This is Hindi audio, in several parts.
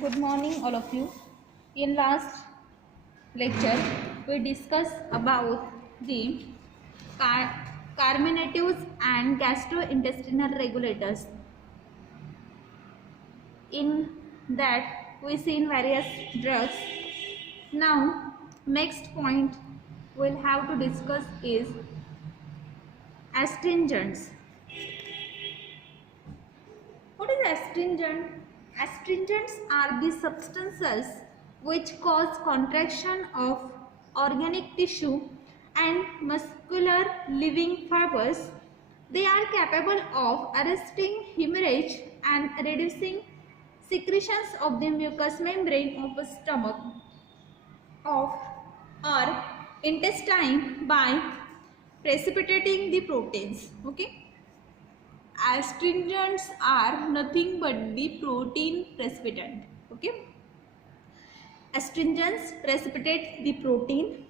Good morning, all of you. In last lecture, we discussed about the carminatives and gastrointestinal regulators. In that, we seen various drugs. Now, next point we'll have to discuss is astringents. What is astringent? Astringents are the substances which cause contraction of organic tissue and muscular living fibers. They are capable of arresting hemorrhage and reducing secretions of the mucous membrane of the stomach of or intestine by precipitating the proteins. Okay. Astringents are nothing but the protein precipitant. Okay. Astringents precipitate the protein,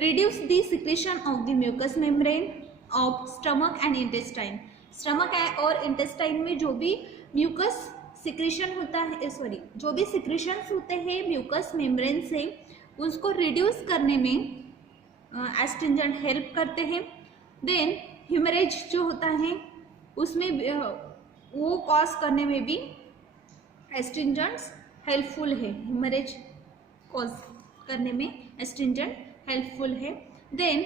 reduce the secretion of the mucous membrane of stomach and intestine. Stomach और इंटेस्टाइन में जो भी म्यूकस सिक्रेशन होता है जो भी सिक्रेशंस होते हैं म्यूकस मेम्ब्रेन से उसको रिड्यूस करने में एस्ट्रिंजेंट हेल्प करते हैं. देन ह्यूमरेज जो होता है उसमें वो कॉज करने में भी एस्ट्रिंजेंट्स हेल्पफुल है. ह्यूमरेज कॉज करने में एस्ट्रिंजेंट हेल्पफुल है. देन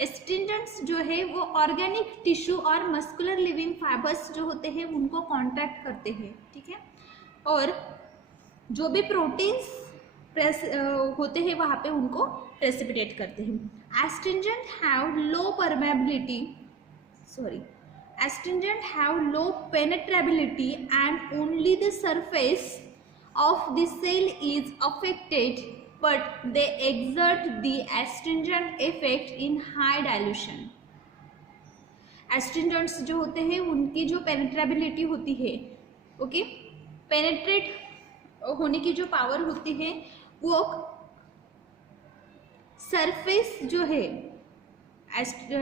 एस्ट्रिंजेंट्स जो है वो ऑर्गेनिक टिश्यू और मस्कुलर लिविंग फाइबर्स जो होते हैं उनको कॉन्ट्रैक्ट करते हैं. ठीक है. और जो भी प्रोटीन्स होते हैं वहाँ पे उनको प्रेसिपिटेट करते हैं. Astringent have low permeability astringent have low penetrability and only the surface of the cell is affected, but they exert the astringent effect in high dilution. astringents जो होते हैं उनकी जो penetrability होती है ओके पेनेट्रेट होने की जो पावर होती है वो सरफेस जो है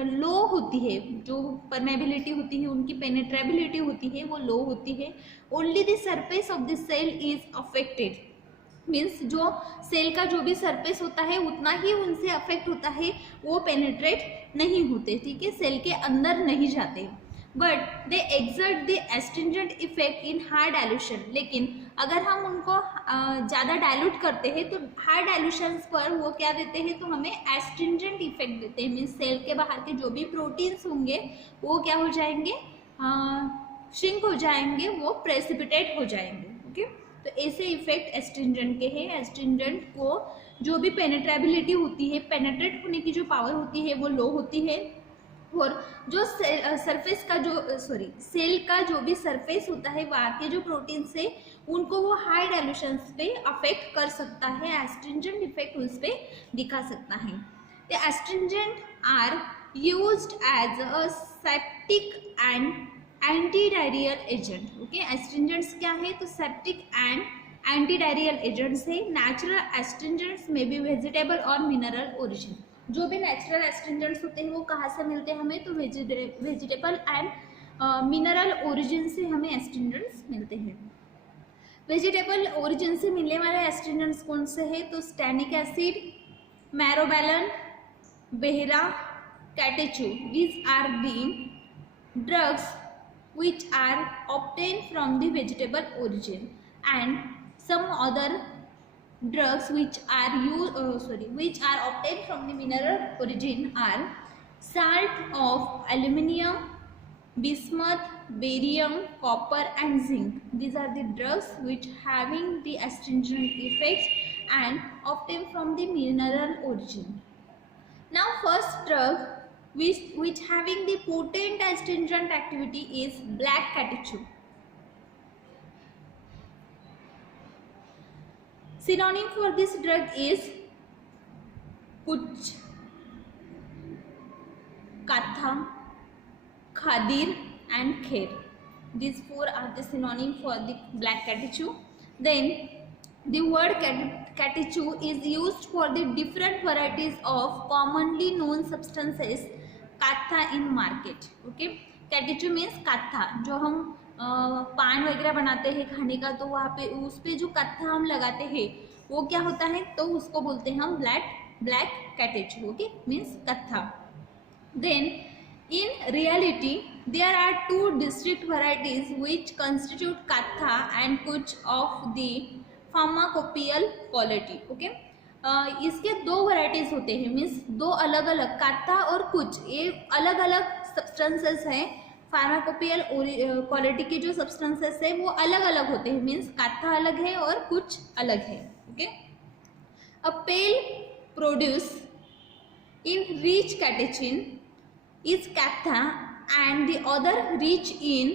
लो होती है. जो परमेबिलिटी होती है उनकी पेनेट्रेबिलिटी होती है वो लो होती है. Only the surface of the cell is affected means जो सेल का जो भी सरफेस होता है उतना ही उनसे अफेक्ट होता है. वो पेनेट्रेट नहीं होते. ठीक है. सेल के अंदर नहीं जाते. But they exert the astringent effect in high dilution. लेकिन अगर हम उनको ज़्यादा डायल्यूट करते हैं तो हाई डायल्यूशंस पर वो क्या देते हैं तो हमें एस्ट्रिंजेंट इफेक्ट देते हैं. मीन्स सेल के बाहर के जो भी प्रोटीन्स होंगे वो क्या हो जाएंगे श्रिंक हो जाएंगे. वो प्रेसिपिटेट हो जाएंगे. ओके. तो ऐसे इफेक्ट एस्ट्रिंजेंट के हैं. एस्ट्रिंजेंट को जो भी पेनेट्रेबिलिटी होती है पेनेट्रेट होने की जो पावर होती है वो लो होती है. और जो सरफेस का जो सेल का जो भी सरफेस होता है वहाँ के जो प्रोटीन्स है उनको वो हाई डायल्यूशंस पे अफेक्ट कर सकता है. एस्ट्रिंजेंट इफेक्ट उस पर दिखा सकता है. The astringent are used as a septic and anti diarrheal agent. Okay. Astringents क्या है तो septic and anti diarrheal agents है. नेचुरल एस्ट्रिंजेंट्स में बी वेजिटेबल और मिनरल ओरिजिन. जो भी नेचुरल एस्ट्रिंजेंट्स होते हैं वो कहाँ से मिलते हैं हमें तो वेजिटेबल एंड मिनरल ओरिजिन से हमें एस्ट्रिंजेंट्स मिलते हैं. वेजिटेबल ओरिजिन से मिलने वाले एस्ट्रिंजेंट्स कौन से हैं तो tannic acid, myrobalan, bahera, catechu. These are the drugs which are obtained from the vegetable origin, and some other drugs which are obtained from the mineral origin are salt of aluminium, bismuth, barium, copper and zinc. These are the drugs which having the astringent effects and obtained from the mineral origin. Now first drug which having the potent astringent activity is black catechu. Synonym for this drug is puch, katha, khadir and kher. These four are the synonym for the black catechu. Then the word catechu is used for the different varieties of commonly known substances katha in market. Okay. Catechu means katha. जो हम पान वगैरह बनाते हैं खाने का, तो वहाँ पे उस पे जो कत्था हम लगाते हैं वो क्या होता है, तो उसको बोलते हैं हम ब्लैक कैटेचू, ओके, मीन्स कत्था। Then in reality there are two distinct varieties which constitute katha and kuch of the pharmacopoeial quality, okay। इसके दो वैरायटीज होते हैं, मीन्स दो अलग अलग काथा और कुछ, ये अलग अलग सब्सटेंसेस हैं। फार्माकोपियल क्वालिटी के जो सब्सटेंसेस है वो अलग अलग होते हैं, मीन्स काथा अलग है और कुछ अलग है, okay. A pale produce in rich catechin is katha and the other rich in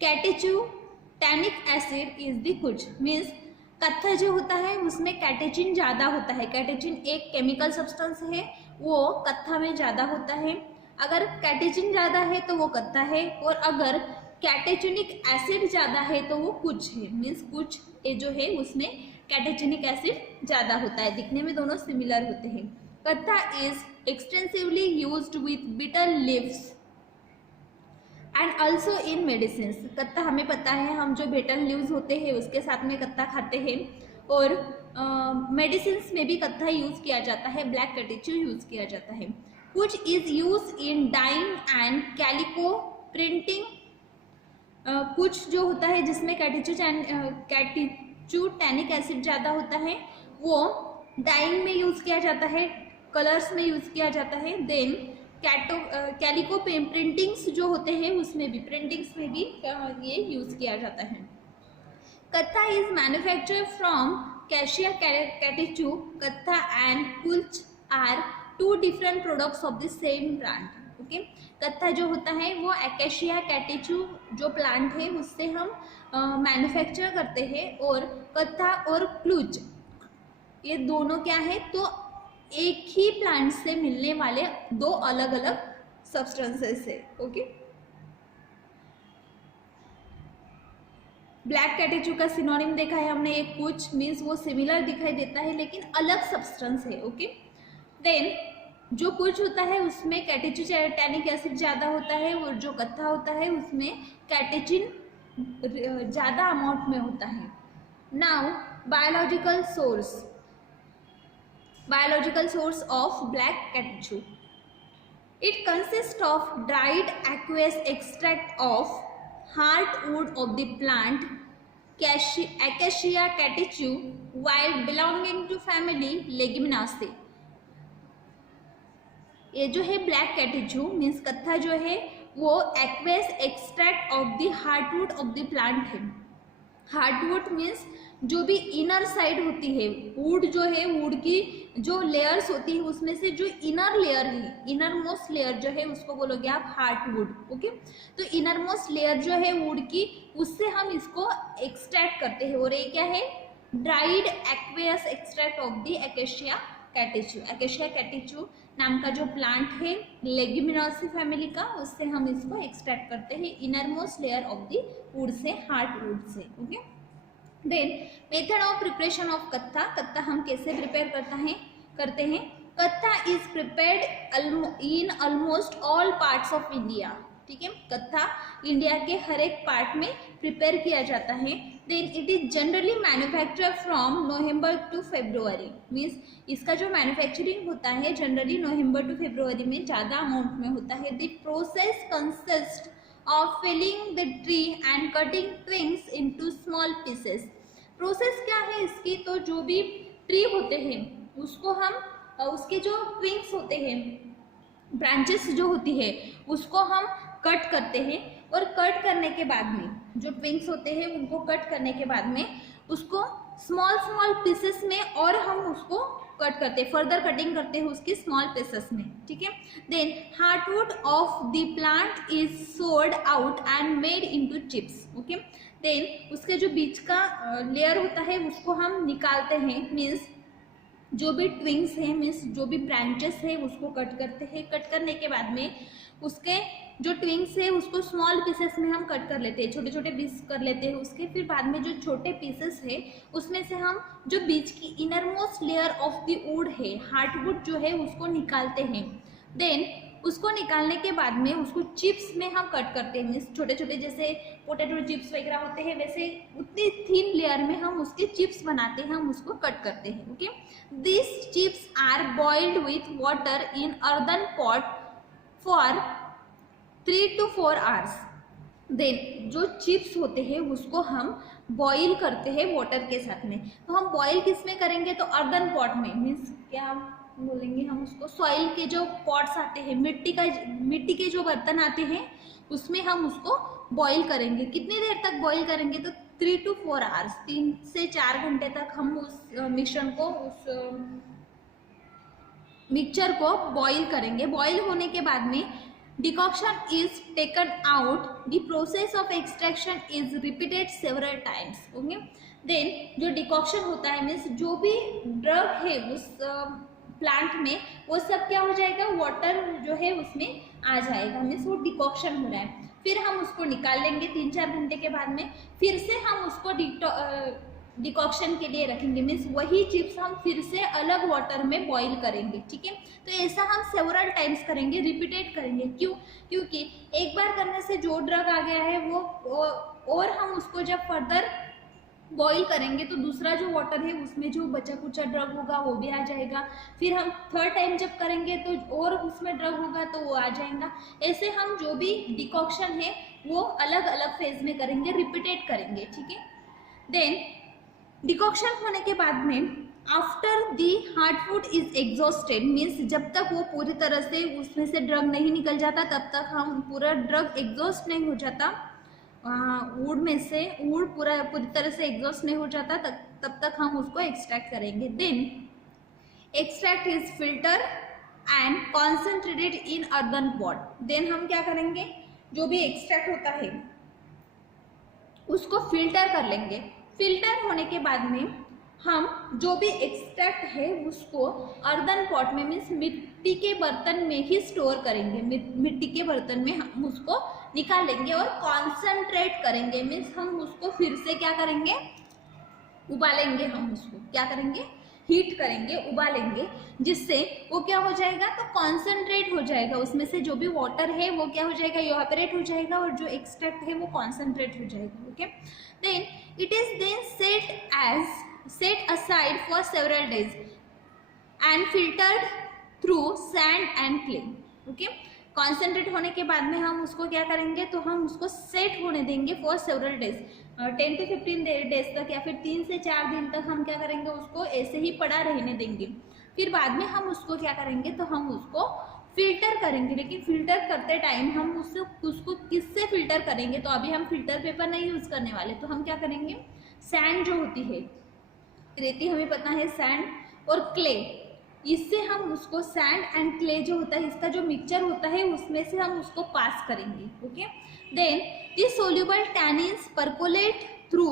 catechutanic acid is the kuch, means कत्था जो होता है उसमें कैटेचिन ज़्यादा होता है। कैटेचिन एक केमिकल सब्सटेंस है, वो कत्था में ज़्यादा होता है। अगर कैटेचिन ज़्यादा है तो वो कत्था है, और अगर कैटेचुनिक एसिड ज़्यादा है तो वो कुछ है, मीन्स कुछ जो है उसमें कैटेचुनिक एसिड ज़्यादा होता है। दिखने में दोनों सिमिलर होते हैं। Katha is extensively used with bitter leaves and also in medicines। कत्था हमें पता है, हम जो bitter leaves होते हैं उसके साथ में कत्था खाते हैं, और मेडिसिन्स में भी कत्था यूज किया जाता है, ब्लैक कैटेचू यूज किया जाता है। Cutch is used in dyeing and calico printing. Cutch जो होता है जिसमें कैटेचूटैनिक एसिड ज़्यादा होता है, वो डाइंग में यूज किया जाता है, कलर्स में यूज किया जाता है। देन कैलिको प्रिंटिंग्स जो होते हैं उसमें भी, प्रिंटिंग्स में भी ये यूज किया जाता है। Katha is manufactured from cassia catechu. Katha and cutch are two different products of the same plant, okay. कत्था जो होता है वो एकेशिया कैटेचू जो प्लांट है उससे हम मैन्युफैक्चर करते हैं, और कत्था और क्लूच ये दोनों क्या है, तो एक ही प्लांट से मिलने वाले दो अलग अलग सब्सटेंसेस है, ओके। ब्लैक कैटेचू का सिनोनिम देखा है हमने, एक कुछ, मीन्स वो सिमिलर दिखाई देता है लेकिन अलग सब्सटेंस है, ओके। देन जो कुछ होता है उसमें कैटेचूटैनिक एसिड ज़्यादा होता है, और जो कत्था होता है उसमें कैटेचिन ज़्यादा अमाउंट में होता है। Now biological source of black catechu. It consists of dried aqueous extract of heartwood of the plant Acacia catechu while belonging to family Leguminosae। ये जो है ब्लैक कैटेचू मीन्स कत्था जो है वो aqueous extract of the heartwood of the plant है। हार्टवुड मीन्स जो भी इनर साइड होती है, वुड जो है, वुड की जो लेयर्स होती है उसमें से जो इनर लेयर है, इनर मोस्ट लेयर जो है उसको बोलोगे आप हार्टवुड, ओके। तो इनर मोस्ट लेयर जो है वुड की, उससे हम इसको एक्सट्रैक्ट करते हैं, और ये क्या है, dried aqueous extract of the acacia catechu. Acacia catechu नाम का जो प्लांट है लेग्यूमिनोसी फैमिली का, उससे हम इसको एक्सट्रैक्ट करते हैं innermost layer of the wood से, हार्टवुड से, okay. Then method of preparation of katha. कत्था हम कैसे प्रिपेयर करते हैं। Katha is prepared in almost all parts of India, ठीक है। कत्था इंडिया के हर एक पार्ट में प्रिपेयर किया जाता है। Then it is generally manufacture from November to February, means इसका जो मैन्युफैक्चरिंग होता है जनरली नवंबर टू फरवरी में ज़्यादा अमाउंट में होता है। The process consist of filling the tree and cutting twigs into small pieces। Process क्या है इसकी, तो जो भी ट्री होते हैं उसको हम, उसके जो ट्विग्स होते हैं, ब्रांचेस जो होती है उसको हम कट करते हैं, और कट करने के बाद में जो ट्विग्स होते हैं उनको कट करने के बाद में उसको स्मॉल पीसेस में और हम उसको कट करते हैं, फर्दर कटिंग करते हैं उसकी स्मॉल पीसेस में, ठीक है। Then heartwood of the plant is sold out and made into chips, okay. Then उसके जो बीच का लेयर होता है उसको हम निकालते हैं, मीन्स जो भी ट्विंग्स हैं, मीन्स जो भी ब्रांचेस है उसको कट करते हैं। कट करने के बाद में उसके जो ट्विंग्स है उसको स्मॉल पीसेस में हम कट कर लेते हैं, छोटे छोटे पीस कर लेते हैं उसके। फिर बाद में जो छोटे पीसेस है उसमें से हम जो बीच की inner most layer of the would है, हार्टवुड जो है, उसको निकालते हैं। देन उसको निकालने के बाद में उसको चिप्स में हम कट करते हैं, मीन्स छोटे छोटे जैसे पोटैटो चिप्स वगैरह होते हैं वैसे उतनी थिन लेयर में हम उसके चिप्स बनाते हैं, हम उसको कट करते हैं। Okay, this chips are boiled with water in earthen pot for 3 to 4 hours। Then जो चिप्स होते हैं उसको हम बॉईल करते हैं वाटर के साथ में। तो हम बॉईल किस में करेंगे, तो अर्दन पॉट में, मीन्स क्या बोलेंगे हम उसको, सॉइल के जो पॉट्स आते हैं, मिट्टी के जो बर्तन आते हैं उसमें हम उसको बॉईल करेंगे। कितनी देर तक बॉईल करेंगे, तो 3 to 4 hours, 3 से 4 घंटे तक हम उस मिश्रण को, उस मिक्सचर को बॉईल करेंगे। बॉईल होने के बाद में decoction is taken out, the process of extraction is repeated several times. Okay, then जो डिकॉक्शन होता है मीन्स जो भी ड्रग है उस प्लांट में वो सब क्या हो जाएगा, वाटर जो है उसमें आ जाएगा, मीन्स वो डिकॉक्शन हो रहा है। फिर हम उसको निकाल लेंगे 3-4 घंटे के बाद में, फिर से हम उसको डिकॉक्शन के लिए रखेंगे, मीन्स वही चिप्स हम फिर से अलग वाटर में बॉईल करेंगे। ठीक है, तो ऐसा हम सेवरल टाइम्स करेंगे, रिपीटेड करेंगे। क्यों, क्योंकि एक बार करने से जो ड्रग आ गया है वो और हम उसको जब फर्दर बॉईल करेंगे तो दूसरा जो वाटर है उसमें जो बचा कुचा ड्रग होगा वो भी आ जाएगा। फिर हम थर्ड टाइम जब करेंगे तो और उसमें ड्रग होगा तो वो आ जाएगा। ऐसे हम जो भी डिकॉक्शन है वो अलग अलग फेज में करेंगे, रिपीटेड करेंगे। ठीक है, देन डिकॉक्शन होने के बाद में after the hard food is exhausted, means जब तक वो पूरी तरह से उसमें से ड्रग नहीं निकल जाता तब तक हम पूरा ड्रग एग्जॉस्ट नहीं हो जाता, वुड में से वुड पूरी तरह से एग्जॉस्ट नहीं हो जाता तब तक हम उसको एक्सट्रैक्ट करेंगे। Then extract is filter and concentrated in earthen pot. Then हम क्या करेंगे, जो भी एक्सट्रैक्ट होता है उसको फिल्टर कर लेंगे। फिल्टर होने के बाद में हम जो भी एक्सट्रैक्ट है उसको अर्दन पॉट में, मीन्स मिट्टी के बर्तन में ही स्टोर करेंगे। मिट्टी के बर्तन में हम उसको निकाल लेंगे और कॉन्सेंट्रेट करेंगे, मीन्स हम उसको फिर से क्या करेंगे, उबालेंगे। हम उसको क्या करेंगे, हीट करेंगे, उबालेंगे, जिससे वो क्या हो जाएगा, तो कॉन्सेंट्रेट हो जाएगा। उसमें से जो भी वाटर है वो क्या हो जाएगा, इवापोरेट हो जाएगा और जो एक्सट्रैक्ट है वो कॉन्सेंट्रेट हो जाएगा। Okay, then it is then set aside for several days and filtered through sand and clay। Okay, concentrate होने के बाद में हम उसको क्या करेंगे, तो हम उसको सेट होने देंगे for several days, 10 to 15 days तक या फिर 3 से 4 दिन तक हम क्या करेंगे, उसको ऐसे ही पड़ा रहने देंगे। फिर बाद में हम उसको क्या करेंगे, तो हम उसको फिल्टर करेंगे। लेकिन फिल्टर करते टाइम हम उसको किससे फिल्टर करेंगे, तो अभी हम फिल्टर पेपर नहीं यूज़ करने वाले, तो हम क्या करेंगे, सैंड जो होती है, रेती हमें पता है, सैंड और क्ले, इससे हम उसको सैंड एंड क्ले जो होता है इसका जो मिक्सचर होता है उसमें से हम उसको पास करेंगे। Okay, then the soluble tannins percolate through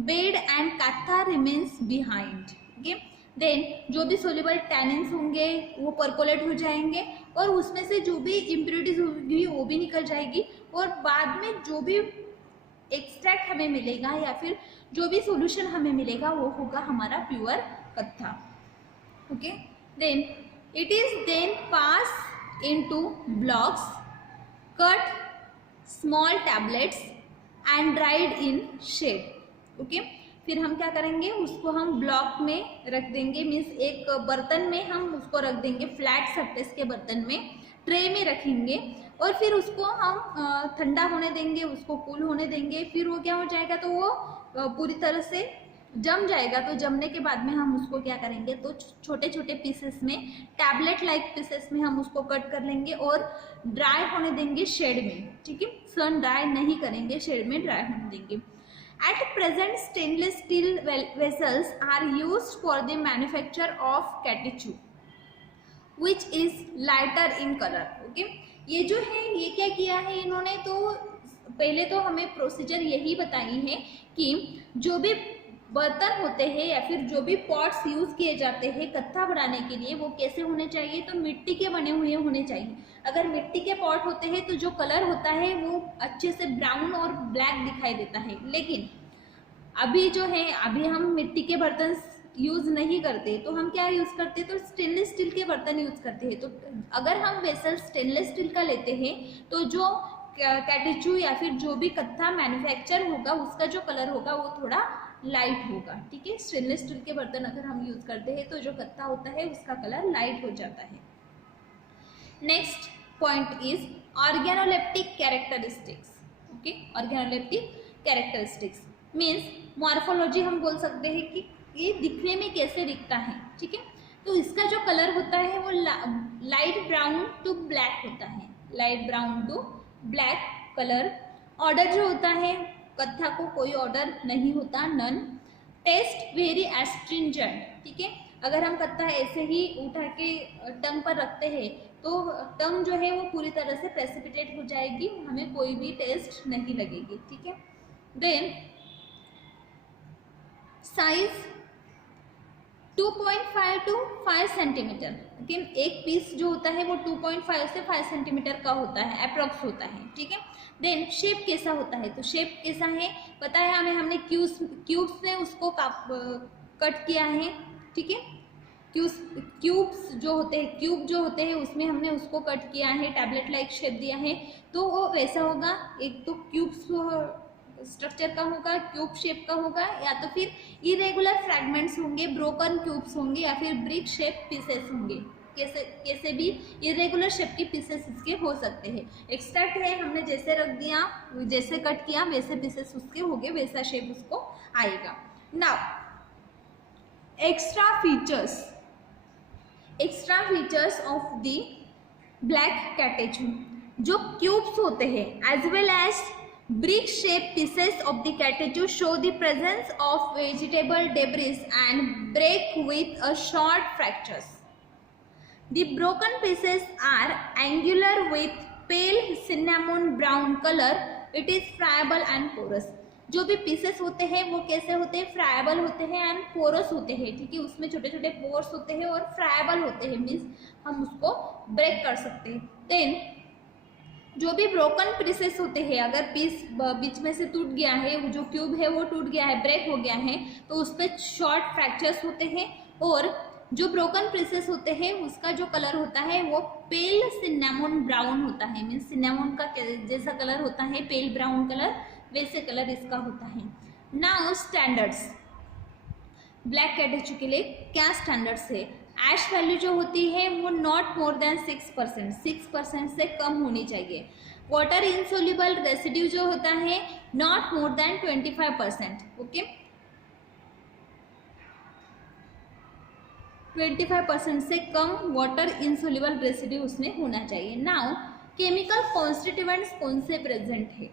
bed and katha remains behind. Okay, then जो भी सोल्यूबल टैनिन्स होंगे वो परकोलेट हो जाएंगे और उसमें से जो भी इम्प्योरिटीज होगी वो भी निकल जाएगी और बाद में जो भी एक्सट्रैक्ट हमें मिलेगा या फिर जो भी सॉल्यूशन हमें मिलेगा वो होगा हमारा प्योर कत्था। Okay, then it is then pass into blocks, cut small tablets and dried in shade. Okay, फिर हम क्या करेंगे, उसको हम ब्लॉक में रख देंगे, मीन्स एक बर्तन में हम उसको रख देंगे, फ्लैट सरफेस के बर्तन में, ट्रे में रखेंगे और फिर उसको हम ठंडा होने देंगे, उसको कूल होने देंगे। फिर वो क्या हो जाएगा, तो वो पूरी तरह से जम जाएगा। तो जमने के बाद में हम उसको क्या करेंगे, तो छोटे छोटे पीसेस में, टैबलेट लाइक पीसेस में हम उसको कट कर लेंगे और ड्राई होने देंगे शेड में। ठीक है, सन ड्राई नहीं करेंगे, शेड में ड्राई होने देंगे। At present, stainless steel vessels are used for the manufacture of caoutchouc, which is lighter in color. Okay, ये जो है ये क्या किया है इन्होंने, तो पहले तो हमें प्रोसीजर यही बताई है कि जो भी बर्तन होते हैं या फिर जो भी पॉट्स यूज़ किए जाते हैं कत्था बनाने के लिए वो कैसे होने चाहिए, तो मिट्टी के बने हुए होने चाहिए। अगर मिट्टी के पॉट होते हैं तो जो कलर होता है वो अच्छे से ब्राउन और ब्लैक दिखाई देता है। लेकिन अभी जो है, अभी हम मिट्टी के बर्तन यूज़ नहीं करते तो हम क्या यूज़ करते हैं, तो स्टेनलेस स्टील के बर्तन यूज़ करते हैं। तो अगर हम वेसल स्टेनलेस स्टील का लेते हैं तो जो कैटेचू या फिर जो भी कत्था मैन्युफैक्चर होगा उसका जो कलर होगा वो थोड़ा लाइट होगा, ठीक है। स्टेनलेस स्टील के बर्तन अगर हम यूज़ करते हैं तो जो कत्था होता है उसका कलर लाइट हो जाता है। Next point is organoleptic characteristics. Okay, organoleptic characteristics means morphology हम बोल सकते हैं कि ये दिखने में कैसे दिखता है, ठीक है। तो इसका जो कलर होता है वो लाइट ब्राउन टू ब्लैक होता है, light brown to black colour. Order जो होता है, कत्था को कोई ऑर्डर नहीं होता, नन। टेस्ट वेरी एस्ट्रिंजेंट, ठीक है। अगर हम कत्था ऐसे ही उठा के टंग पर रखते हैं तो टंग जो है वो पूरी तरह से प्रेसिपिटेट हो जाएगी, हमें कोई भी टेस्ट नहीं लगेगी, ठीक है। Then size 2.5 to 5 centimetre, okay. एक पीस जो होता है वो 2.5 से 5 सेंटीमीटर का होता है, अप्रॉक्स होता है, ठीक है। देन शेप कैसा होता है, तो शेप कैसा है पता है हमें, हमने क्यूब्स में उसको कट किया है, ठीक है। क्यूब्स जो होते हैं, क्यूब जो होते हैं उसमें हमने उसको कट किया है, टैबलेट लाइक शेप दिया है, तो वो वैसा होगा। एक तो क्यूब्स स्ट्रक्चर का होगा, क्यूब शेप का होगा, या तो फिर इरेगुलर फ्रैगमेंट्स होंगे, ब्रोकन क्यूब्स होंगे, या फिर ब्रिक शेप पीसेस होंगे। कैसे भी इरेगुलर शेप के पीसेस इसके हो सकते हैं। एक्सट्रैक्ट है, हमने जैसे रख दिया, जैसे कट किया वैसे पीसेस उसके हो गए, वैसा शेप उसको आएगा। Now extra features of the black catechu, जो क्यूब्स होते हैं as well as brick shaped pieces of the catechu show the presence of vegetable debris and break with a short fractures. The broken pieces are angular with pale cinnamon brown color. It is friable and porous. जो भी पीसेस होते हैं वो कैसे होते हैं, फ्राइबल होते हैं एंड पोरस होते हैं, ठीक है। उसमें छोटे छोटे पोर्स होते हैं और फ्राइबल होते हैं, मीन्स हम उसको ब्रेक कर सकते हैं। देन जो भी ब्रोकन पीसेस होते हैं, अगर पीस बीच में से टूट गया है, जो क्यूब है वो टूट गया है, ब्रेक हो गया है, तो उस पर शॉर्ट फ्रैक्चर्स होते हैं। और जो ब्रोकन पीसेस होते हैं उसका जो कलर होता है वो पेल सिनेमन ब्राउन होता है, मीन्स सिनेमन का जैसा कलर होता है, पेल ब्राउन कलर, वैसे कलर इसका होता है। नाउ स्टैंडर्ड्स, ब्लैक कैटेचू के लिए क्या स्टैंडर्ड्स है। ऐश वैल्यू जो होती है वो नॉट मोर देन 6% से कम होनी चाहिए। वाटर इनसोल्यूबल रेसिड्यू जो होता है नॉट मोर देन 25%, ओके। 25% से कम वाटर इनसोल्यूबल रेसिड्यू उसमें होना चाहिए। नाउ केमिकल कॉन्स्टिट्यूएंट्स कौन से प्रेजेंट है,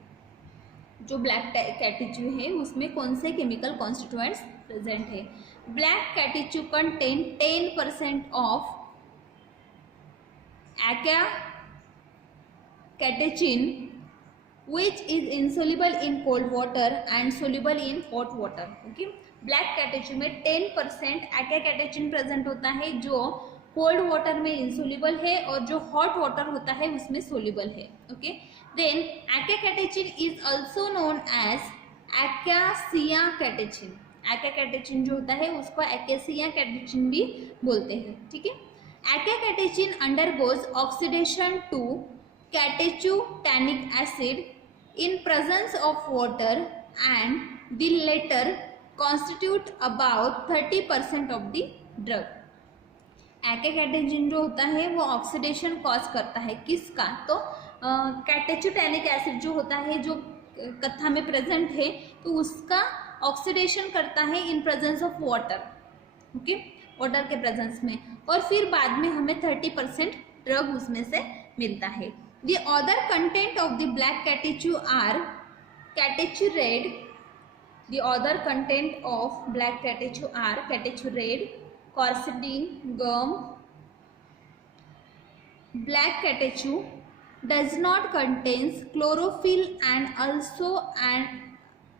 जो ब्लैक कैटेचू है उसमें कौन से केमिकल कॉन्स्टिट्यूएंट्स प्रेजेंट है। Black catechu contain 10% of aca catechin which is insoluble in cold water and soluble in hot water, okay। Black catechu में 10% aca catechin प्रेजेंट होता है, जो कोल्ड वाटर में इंसोल्यूबल है और जो हॉट वाटर होता है उसमें सोल्यूबल है, okay. Then aca catechin is also known as acacia catechin। aca catechin जो होता है उसको acacia catechin भी बोलते हैं, ठीक है। aca catechin undergoes oxidation to catechu tannic acid in presence of water and the latter constitute about 30% of the drug। aca catechin जो होता है वो ऑक्सीडेशन कॉज करता है, किसका, तो कैटेचू टैनिक एसिड जो होता है जो कत्था में प्रेजेंट है तो उसका ऑक्सीडेशन करता है in presence of water, okay, water के प्रेजेंस में, और फिर बाद में हमें 30% ड्रग उसमें से मिलता है। The other content of the black catechu are catechu red, the other content of black catechu are catechu red, quercetin, gum. Black catechu does not contains chlorophyll and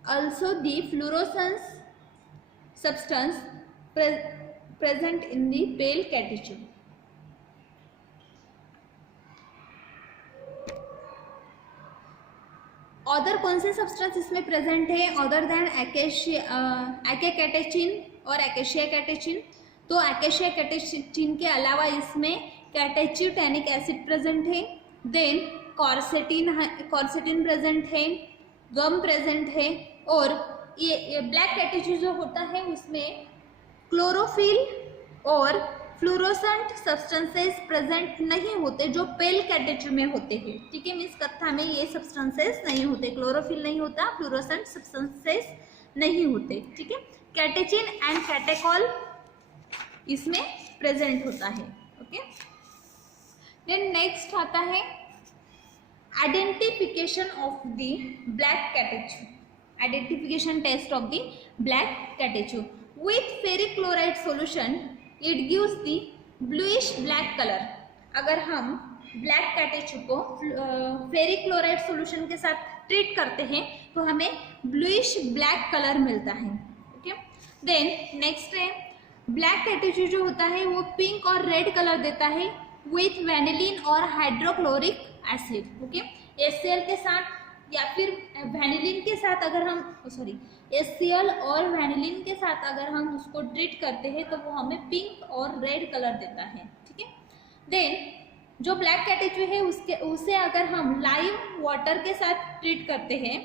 also the fluorescence substance present in the pale catechu। Other कौन से सब्सटेंस इसमें प्रेजेंट है अदर देन एकेकैटेचिन और एकेशिया कैटेचिन? तो एकेशिया कैटेचिन के अलावा इसमें कैटेचिव टैनिक एसिड प्रेजेंट है, देन कॉर्सेटिन प्रेजेंट है, गम प्रेजेंट है, और ये ब्लैक कैटेचिव जो होता है उसमें क्लोरोफिल और फ्लोरोसेंट सब्सटेंसेस प्रेजेंट नहीं होते जो पेल कैटेचिव में होते हैं, ठीक है। मीन्स कत्था में ये सब्सटेंसेस नहीं होते, क्लोरोफिल नहीं होता, फ्लोरोसेंट सब्सटेंसेस नहीं होते, ठीक है। कैटेचिन एंड कैटेकॉल इसमें प्रेजेंट होता है, ओके। देन नेक्स्ट आता है identification of the black catechu, identification test of the black catechu with ferric chloride solution it gives the bluish black color। अगर हम ब्लैक कैटेचिव को फेरिक क्लोराइड सॉल्यूशन के साथ ट्रीट करते हैं तो हमें ब्लूइश ब्लैक कलर मिलता है, ओके। देन नेक्स्ट है ब्लैक कैटेचिव जो होता है वो पिंक और रेड कलर देता है विथ वेनिलिन और हाइड्रोक्लोरिक एसिड, ओके। HCl के साथ या फिर वेनिलिन के साथ अगर हम HCl और वेनिलिन के साथ अगर हम उसको ट्रीट करते हैं तो वो हमें पिंक और रेड कलर देता है, ठीक है। देन जो ब्लैक कैटेचिव है उसे अगर हम लाइम वाटर के साथ ट्रीट करते हैं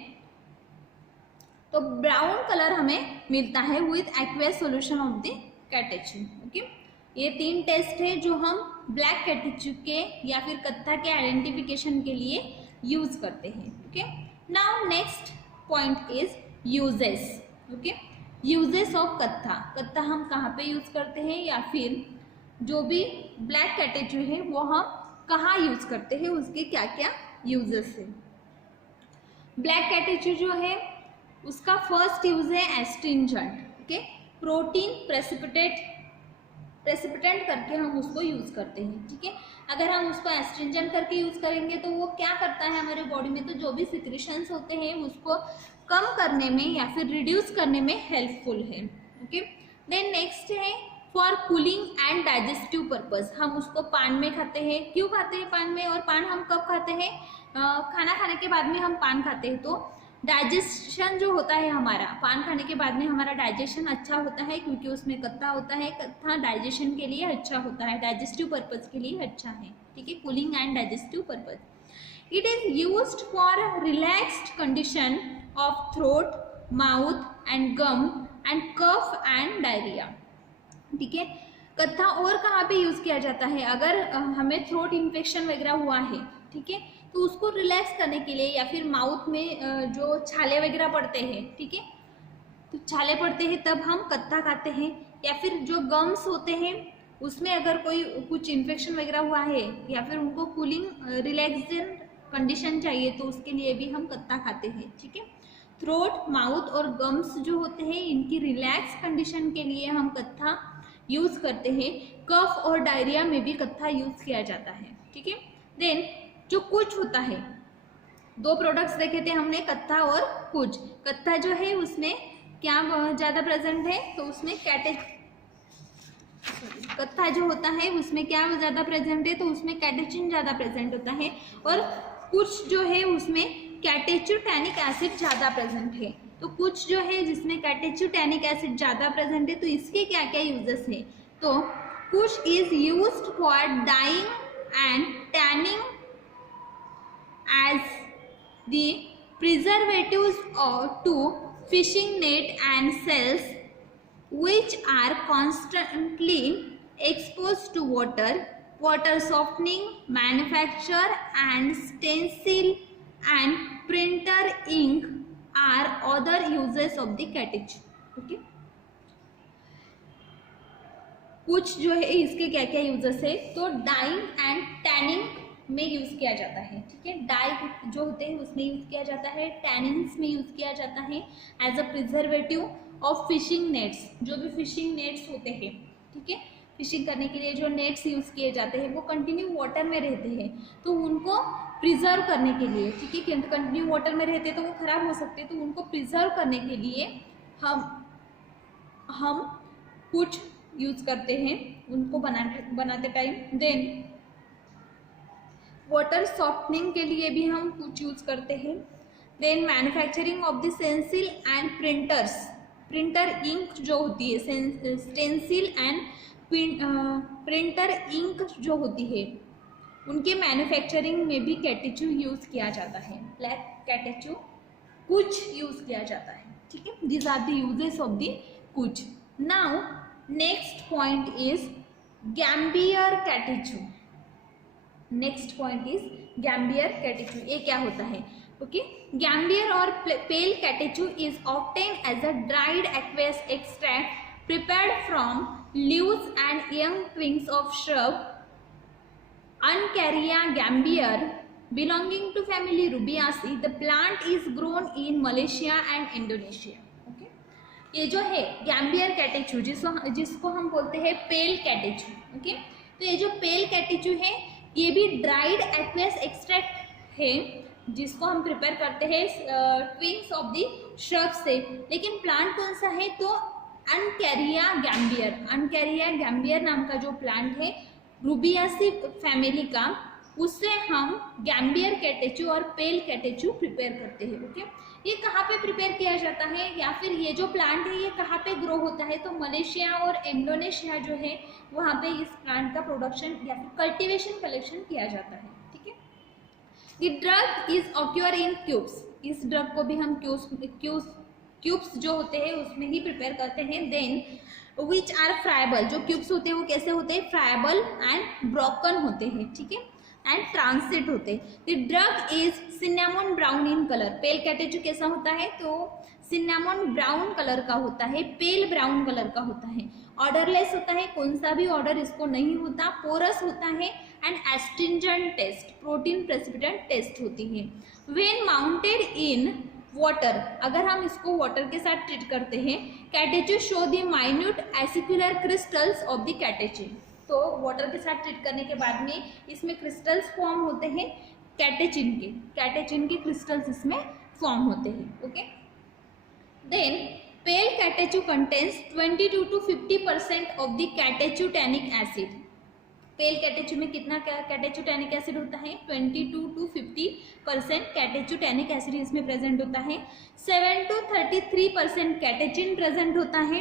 तो ब्राउन कलर हमें मिलता है with aqueous solution of the catechu, okay. ये 3 टेस्ट है जो हम ब्लैक कैटेचिव के या फिर कत्था के आइडेंटिफिकेशन के लिए यूज करते हैं, okay. Now next point is uses, okay. Uses of katha, कत्था हम कहाँ पे यूज करते हैं या फिर जो भी ब्लैक कैटेचिव है वो हम कहाँ यूज करते हैं, उसके क्या क्या यूजेस है। ब्लैक कैटेचिव जो है उसका फर्स्ट यूज है एस्ट्रिंजेंट, ओके। प्रोटीन प्रेसिपिटेंट करके हम उसको यूज करते हैं, ठीक है। अगर हम उसको एस्ट्रिंजेंट करके यूज करेंगे तो वो क्या करता है हमारे बॉडी में, तो जो भी सिक्रीशंस होते हैं उसको कम करने में या फिर रिड्यूस करने में हेल्पफुल है, ओके। देन नेक्स्ट है for cooling and digestive purpose, हम उसको पान में खाते हैं। क्यों खाते हैं पान में, और पान हम कब खाते हैं, खाना खाने के बाद में हम पान खाते हैं तो डाइजेशन जो होता है हमारा, पान खाने के बाद में हमारा डाइजेशन अच्छा होता है क्योंकि उसमें कत्था होता है, कत्था डाइजेशन के लिए अच्छा होता है, डाइजेस्टिव पर्पज के लिए अच्छा है, ठीक है। Cooling and digestive purpose, it is used for relaxed condition of throat, mouth and gum and cough and diarrhoea, ठीक है। कत्था और कहाँ पे यूज किया जाता है, अगर हमें थ्रोट इन्फेक्शन वगैरह हुआ है, ठीक है, तो उसको रिलैक्स करने के लिए, या फिर माउथ में जो छाले वगैरह पड़ते हैं, ठीक है, तो छाले पड़ते हैं तब हम कत्था खाते हैं, या फिर जो गम्स होते हैं उसमें अगर कोई कुछ इन्फेक्शन वगैरह हुआ है या फिर उनको कूलिंग रिलैक्सेशन कंडीशन चाहिए तो उसके लिए भी हम कत्था खाते हैं, ठीक है। थ्रोट, माउथ और गम्स जो होते हैं इनकी रिलैक्स कंडीशन के लिए हम कत्था यूज करते हैं। कफ और डायरिया में भी कत्था यूज किया जाता है, ठीक है। देन जो कुछ होता है, 2 प्रोडक्ट्स देखे थे हमने, कत्था और कुछ। कत्था जो है उसमें क्या ज़्यादा प्रेजेंट है, तो उसमें कत्था जो होता है उसमें क्या ज़्यादा प्रेजेंट है, तो उसमें कैटेचिन ज़्यादा प्रेजेंट होता है, और कुछ जो है उसमें कैटेचिव टैनिक एसिड ज़्यादा प्रेजेंट है। तो कुछ जो है जिसमें कैटेचिव टैनिक एसिड ज़्यादा प्रेजेंट है तो इसके क्या क्या यूजेस है, तो cutch is used for dyeing and tanning as the preservatives to fishing net and cells which are constantly exposed to water, water softening, manufacture and stencil and printer ink are other uses of the catechol, okay। कुछ जो है इसके क्या क्या यूजेस है, तो डाइंग एंड टैनिंग में यूज किया जाता है, ठीक है। डाई जो होते हैं उसमें यूज किया जाता है, टैनिन्स में यूज किया जाता है as a preservative of fishing nets, जो भी फिशिंग नेट्स होते हैं, ठीक है। फिशिंग करने के लिए जो नेट्स यूज किए जाते हैं वो कंटिन्यू वाटर में रहते हैं, तो उनको प्रिजर्व करने के लिए, ठीक है, कंटिन्यू वाटर में रहते तो वो खराब हो सकते हैं, तो उनको प्रिजर्व करने के लिए हम कुछ यूज करते हैं उनको बनाते टाइम। देन वाटर सॉफ्टनिंग के लिए भी हम कुछ यूज करते हैं, then manufacturing of the stencil and printers, printer ink जो होती है, स्टेंसिल एंड प्रिंटर इंक जो होती है उनके मैन्युफैक्चरिंग में भी कैटेचू यूज किया जाता है, ब्लैक कैटेचू कुछ यूज किया जाता है, ठीक है। These are the uses of the कुछ। Now next point is gambier catechu. Next point is gambier catechu, ये क्या होता है? ओके, गैम्बियर और pale catechu is obtain as a dried aqueous extract prepared from leaves and young twigs of shrub Uncaria gambier belonging to family Rubiaceae. The plant is grown in Malaysia and Indonesia. Okay, ये जो है गैम्बियर कैटेचू जिसको हम बोलते हैं पेल कैटेचू। ओके, तो ये जो पेल कैटेचू है ये भी ड्राइड एक्वेस एक्सट्रैक्ट है जिसको हम प्रिपेयर करते हैं ट्विग्स ऑफ द श्रब से। लेकिन प्लांट कौन सा है? तो अनकैरिया गैम्बियर, अनकैरिया गैम्बियर नाम का जो प्लांट है रूबियासी फैमिली का, उससे हम गैम्बियर कैटेचू और पेल कैटेचू प्रिपेयर करते हैं। ओके, ये कहाँ पे प्रिपेयर किया जाता है या फिर ये जो प्लांट है ये कहाँ पे ग्रो होता है? तो मलेशिया और इंडोनेशिया जो है वहाँ पे इस प्लांट का प्रोडक्शन या फिर कल्टिवेशन कलेक्शन किया जाता है, ठीक है। The drug is occur in cubes, इस ड्रग को भी हम क्यूब्स जो होते हैं उसमें ही प्रिपेयर करते हैं। देन विच आर फ्राइबल, जो क्यूब्स होते हैं वो कैसे होते हैं? फ्राइबल एंड ब्रोकन होते हैं, ठीक है, एंड ट्रांसिट होते हैं। The drug is cinnamon brown in colour, pale catechu कैसा होता है? तो सिनेमन ब्राउन कलर का होता है, पेल ब्राउन कलर का होता है, ऑर्डरलेस होता है, कौन सा भी ऑर्डर इसको नहीं होता, पोरस होता है and astringent taste, protein precipitant test होती है। व्हेन माउंटेड इन वाटर, अगर हम इसको वाटर के साथ ट्रीट करते हैं, catechu show the minute acicular crystals of the catechu, तो वाटर के साथ ट्रीट करने के बाद में इसमें क्रिस्टल्स फॉर्म होते हैं कैटेचिन के क्रिस्टल्स इसमें फॉर्म होते हैं। Okay, then pale catechu contains 22 to 50% of the catechu tannic acid. Pale catechu में कितना कैटेचू टैनिक एसिड होता है? 22 to 50% कैटेचू टैनिक एसिड इसमें प्रेजेंट होता है। 7 to 33% कैटेचिन प्रेजेंट होता है।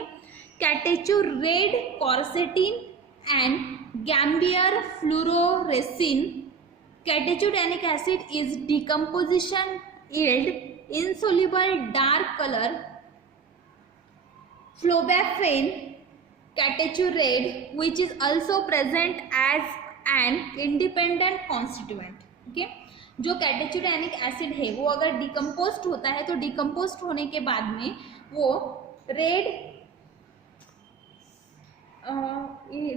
Catechu red quercetin and gambier fluorescein. Catechu tannic acid is decomposition yield insoluble dark color phlobaphene catechu red which is also present as an independent constituent। Okay, जो कैटेचू टैनिक एसिड है वो अगर डिकम्पोस्ट होता है तो डिकम्पोस्ट होने के बाद में वो रेड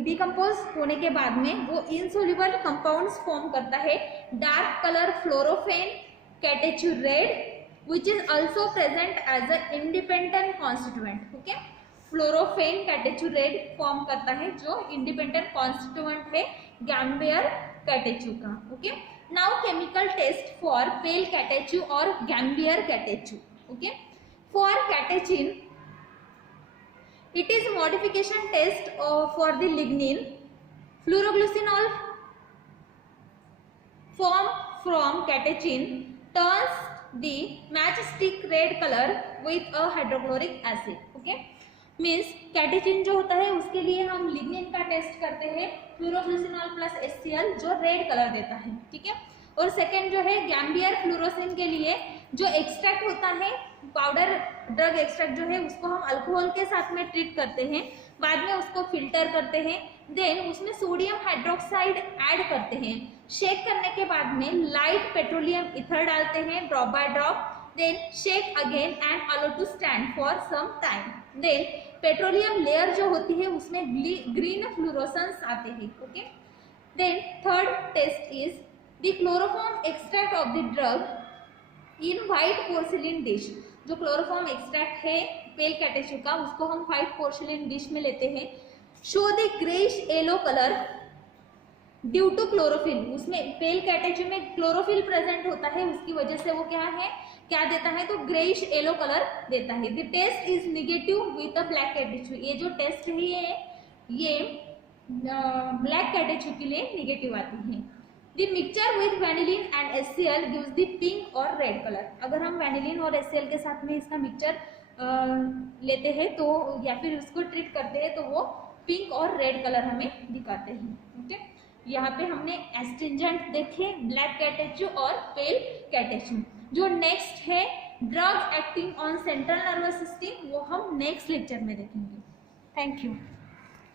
डिकम्पोज होने के बाद में वो इनसोल्यूबल कंपाउंड्स फॉर्म करता है, dark colour phlobaphene catechu red which is also present as a independent constituent। Okay, phlobaphene catechu red form करता है जो इंडिपेंडेंट कॉन्स्टिट्यूएंट है गैम्बियर कैटेचू का। Okay, now chemical test for pale catechu और gambier catechu. Okay, for catechin it is modification test for the lignin fluoroglycinol formed from catechin turns the matchstick red color with a hydrochloric acid। okay, means catechin जो होता है उसके लिए हम लिग्निन का टेस्ट करते हैं फ्लोरोग्लिसिनॉल प्लस HCl जो रेड कलर देता है, ठीक है। और सेकेंड जो है गैम्बियर फ्लोरोसिन के लिए जो एक्सट्रैक्ट होता है पाउडर ड्रग एक्सट्रैक्ट जो है उसको हम अल्कोहल के साथ में ट्रीट करते हैं, बाद में उसको फिल्टर करते हैं, देन उसमें सोडियम हाइड्रोक्साइड ऐड करते हैं, शेक करने के बाद में लाइट पेट्रोलियम ईथर डालते हैं drop by drop, then shake again and allow to stand for some time, then petroleum layer जो होती है उसमें ग्रीन फ्लोरोसेंस आते हैं। Okay, then third test is the chloroform extract of the drug in white porcelain dish. जो क्लोरोफॉर्म एक्सट्रैक्ट है पेल कैटेचू का उसको हम व्हाइट पोर्सिलिन डिश में लेते हैं, show the greyish yellow colour due to chlorophyll. उसमें पेल कैटेचू में क्लोरोफिल प्रेजेंट होता है, उसकी वजह से वो क्या देता है तो ग्रेइश येलो कलर देता है। The test is negative with a black catechu. ये जो टेस्ट है ये ब्लैक कैटेचू के लिए निगेटिव आती है। The mixture with vanillin and HCl gives the pink और रेड कलर। अगर हम वेनिलिन और HCl के साथ में इसका मिक्सचर लेते हैं तो या फिर उसको ट्रीट करते हैं तो वो पिंक और रेड कलर हमें दिखाते हैं। ओके, यहाँ पे हमने एस्ट्रिंजेंट देखे, ब्लैक कैटेचू और पेल कैटेचू। जो नेक्स्ट है drug acting on central nervous system, वो हम नेक्स्ट लेक्चर में देखेंगे। Thank you.